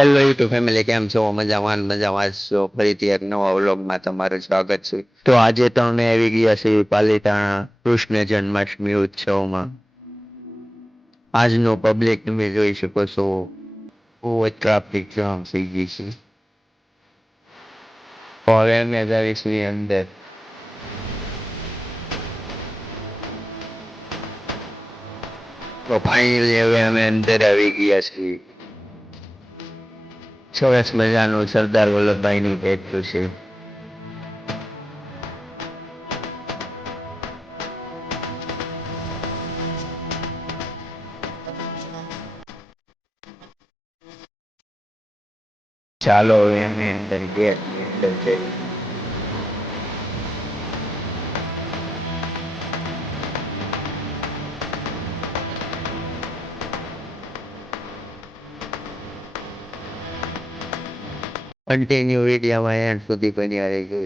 Hello YouTube family કેમ છો? મજામાં મજામાં છો. ફરીથી એક નવા વ્લોગમાં તમારું સ્વાગત છે. તો આજે તમને આવી ગયા છે પાલિતાણા કૃષ્ણ જન્માષ્ટમી ઉત્સવમાં. આજનો પબ્લિક તમે જોઈ શકો છો. બહુ જ ટ્રાફિક જામ થઈ ગઈ છે. હવે અમે જઈશું અંદર. તો ફાઇનલી હવે અમે અંદર આવી ગયા છીએ. સરસ મજાનું સરદાર વલ્લભભાઈનું ભેટ છે ચાલો અમે અંદર ગેટની અંદર જઈએ. કન્ટિન્યુ વિડીયોમાં એન્ડ સુધી બન્યા રહેજો.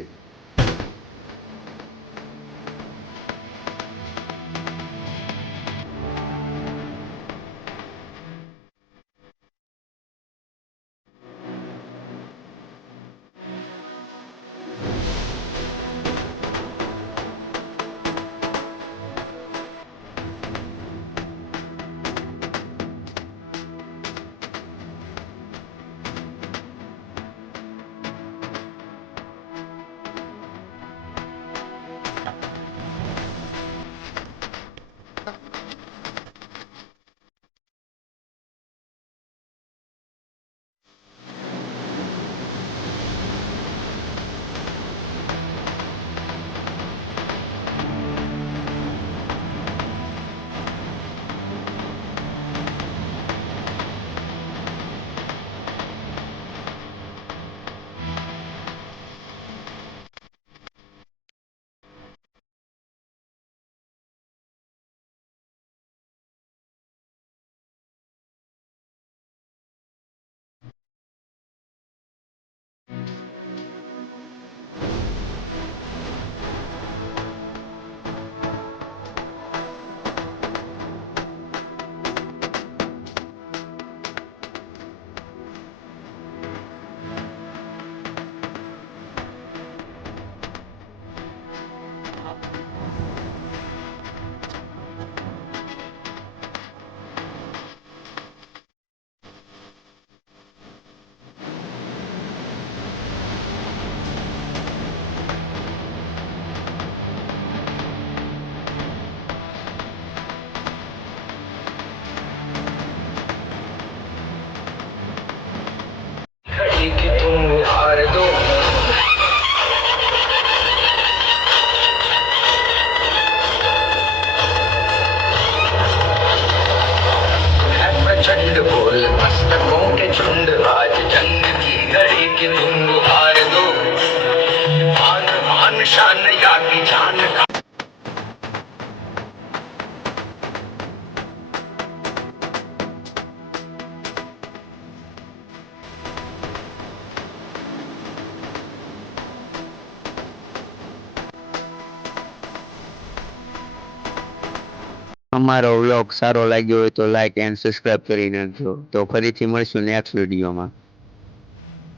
અમારો વ્લોગ સારો લાગ્યો હોય તો લાઈક એન્ડ સબસ્ક્રાઇબ કરી નાખજો તો ફરીથી મળશું નેક્સ્ટ વિડીયોમાં